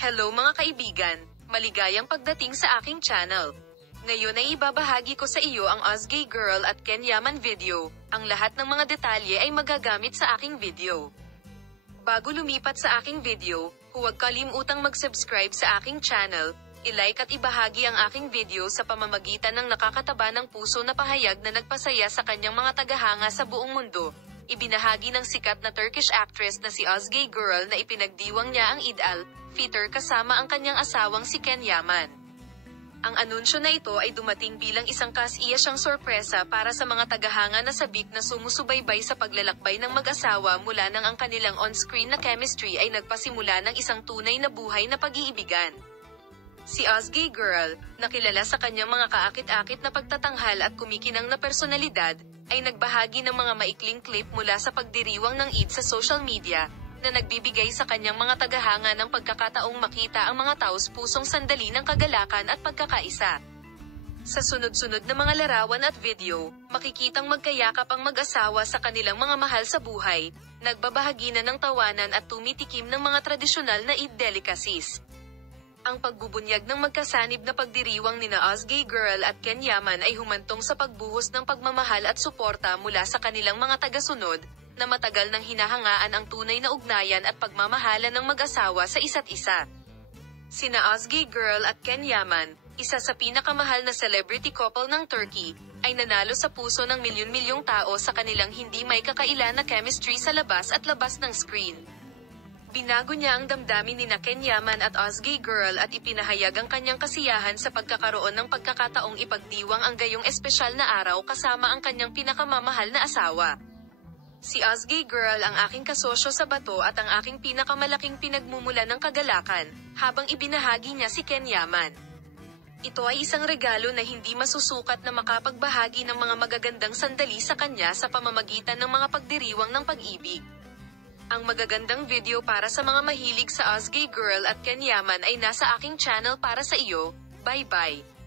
Hello mga kaibigan, maligayang pagdating sa aking channel. Ngayon ay ibabahagi ko sa iyo ang Ozgay Girl at Ken Yaman video. Ang lahat ng mga detalye ay magagamit sa aking video. Bago lumipat sa aking video, huwag kalimutang mag-subscribe sa aking channel, i-like at ibahagi ang aking video sa pamamagitan ng nakakataba ng puso na pahayag na nagpasaya sa kanyang mga tagahanga sa buong mundo. Ibinahagi ng sikat na Turkish actress na si Ozgay Girl na ipinagdiwang niya ang Eid al-Fitr kasama ang kanyang asawang si Ken Yaman. Ang anunsyo na ito ay dumating bilang isang kasiyasyang sorpresa para sa mga tagahanga na sabik na sumusubaybay sa paglalakbay ng mag-asawa mula nang ang kanilang on-screen na chemistry ay nagpasimula ng isang tunay na buhay na pag-iibigan. Si Ozgay Girl, na kilala sa kanyang mga kaakit-akit na pagtatanghal at kumikinang na personalidad, ay nagbahagi ng mga maikling clip mula sa pagdiriwang ng Eid sa social media, na nagbibigay sa kanyang mga tagahanga ng pagkakataong makita ang mga taos-pusong sandali ng kagalakan at pagkakaisa. Sa sunod-sunod na mga larawan at video, makikitang magkayakap ang mag-asawa sa kanilang mga mahal sa buhay, nagbabahagi na ng tawanan at tumitikim ng mga tradisyonal na Eid delicacies. Ang pagbubunyag ng magkasanib na pagdiriwang nina Ozgay Girl at Ken Yaman ay humantong sa pagbuhos ng pagmamahal at suporta mula sa kanilang mga tagasunod, na matagal nang hinahangaan ang tunay na ugnayan at pagmamahalan ng mag-asawa sa isa't isa. Sina Ozgay Girl at Ken Yaman, isa sa pinakamahal na celebrity couple ng Turkey, ay nanalo sa puso ng milyon-milyong tao sa kanilang hindi may kakailan na chemistry sa labas at labas ng screen. Binago niya ang damdamin nina Ken Yaman at Ozgay Girl at ipinahayag ang kanyang kasiyahan sa pagkakaroon ng pagkakataong ipagdiwang ang gayong espesyal na araw kasama ang kanyang pinakamamahal na asawa. Si Ozgay Girl ang aking kasosyo sa bato at ang aking pinakamalaking pinagmumula ng kagalakan, habang ibinahagi niya si Ken Yaman. Ito ay isang regalo na hindi masusukat na makapagbahagi ng mga magagandang sandali sa kanya sa pamamagitan ng mga pagdiriwang ng pag-ibig. Ang magagandang video para sa mga mahilig sa Ozgay Girl at Ken Yaman ay nasa aking channel para sa iyo. Bye-bye!